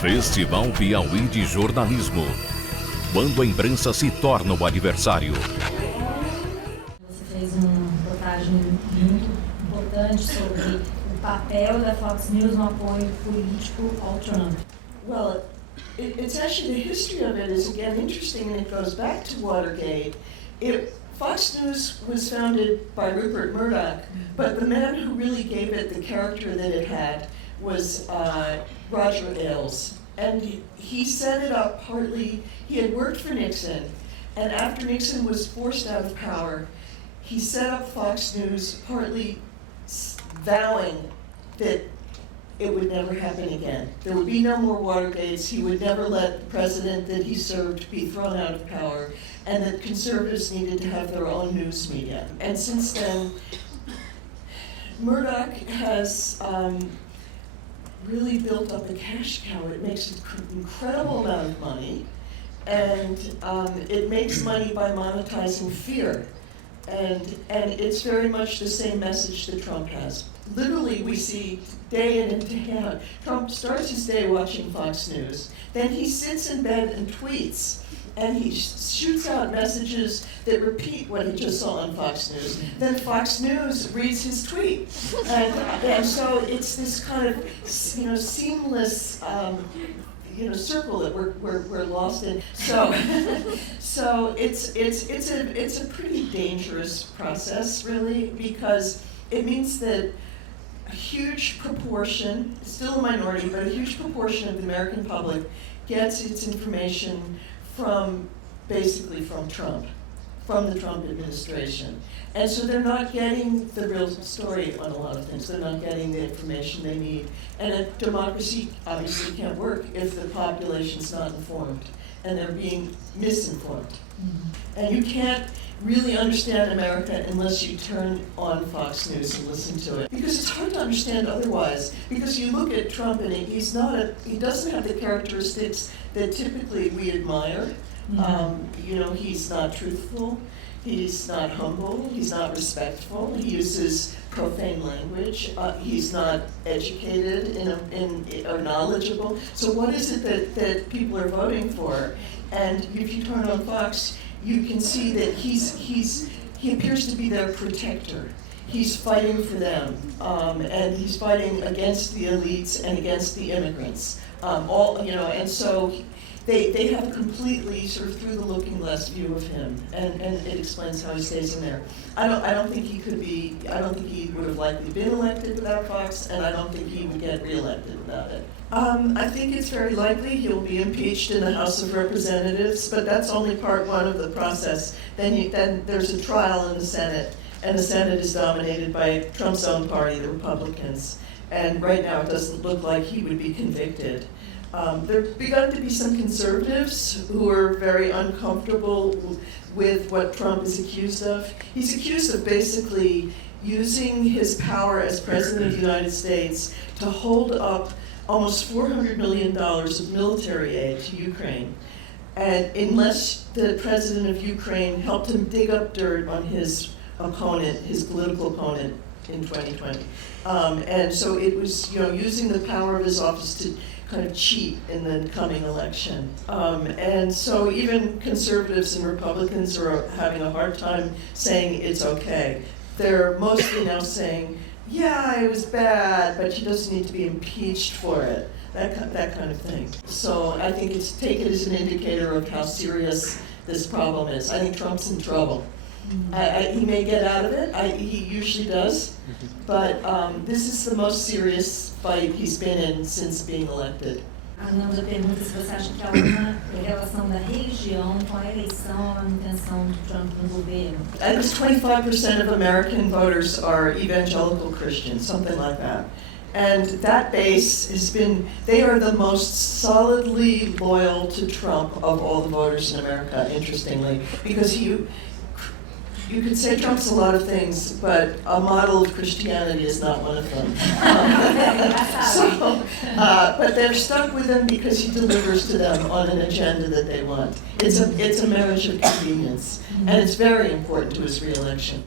Festival Piauí de Jornalismo. Quando a imprensa se torna o adversário. Você fez uma reportagem muito importante sobre o papel da Fox News no apoio político ao Trump. Well, it's actually, the history of it is again interesting, and it goes back to Watergate. Fox News was founded by Rupert Murdoch, but the man who really gave it the character that it had was Roger Ailes. And he set it up partly, he had worked for Nixon, and after Nixon was forced out of power, he set up Fox News partly vowing that it would never happen again. There would be no more Watergates. He would never let the president that he served be thrown out of power, and that conservatives needed to have their own news media. And since then, Murdoch has really built up a cash cow. It makes an incredible amount of money, and it makes money by monetizing fear. And it's very much the same message that Trump has. Literally, we see day in and day out, Trump starts his day watching Fox News, then he sits in bed and tweets, and he shoots out messages that repeat what he just saw on Fox News. Then Fox News reads his tweet. And so it's this kind of, seamless, circle that we're lost in. So it's a pretty dangerous process, really, because it means that a huge proportion, still a minority, but a huge proportion of the American public gets its information basically from Trump, from the Trump administration. And so they're not getting the real story on a lot of things. They're not getting the information they need. And a democracy obviously can't work if the population's not informed and they're being misinformed. Mm-hmm. And you can't really understand America unless you turn on Fox News and listen to it. Because it's hard to understand otherwise. Because you look at Trump and he doesn't have the characteristics that typically we admire. Mm-hmm. He's not truthful, he's not humble, he's not respectful, he uses profane language, he's not educated or knowledgeable. So what is it that people are voting for? And if you turn on Fox, you can see that he appears to be their protector. He's fighting for them, and he's fighting against the elites and against the immigrants. And so they have a completely sort of through the looking glass view of him, and it explains how he stays in there. I don't think he would have likely been elected without Fox, and I don't think he would get reelected without it. I think it's very likely he'll be impeached in the House of Representatives, but that's only part one of the process. Then there's a trial in the Senate, and the Senate is dominated by Trump's own party, the Republicans. And right now it doesn't look like he would be convicted. There have begun to be some conservatives who are very uncomfortable with what Trump is accused of. He's accused of basically using his power as President of the United States to hold up almost $400 million of military aid to Ukraine. And unless the President of Ukraine helped him dig up dirt on his opponent, his political opponent, in 2020. And so it was, using the power of his office to kind of cheat in the coming election. And so even conservatives and Republicans are having a hard time saying it's okay. They're mostly now saying, yeah, it was bad, but he doesn't need to be impeached for it, that kind of thing. So I think take it as an indicator of how serious this problem is. I think Trump's in trouble. He may get out of it, he usually does, but this is the most serious fight he's been in since being elected. A Nanda pergunta se você acha que há uma relação da religião com a eleição ou a manutenção de Trump no governo. At least 25% of American voters are evangelical Christians, something like that. And that base they are the most solidly loyal to Trump of all the voters in America, interestingly, because you could say Trump's a lot of things, but a model of Christianity is not one of them. But they're stuck with him because he delivers to them on an agenda that they want. It's a marriage of convenience, and it's very important to his reelection.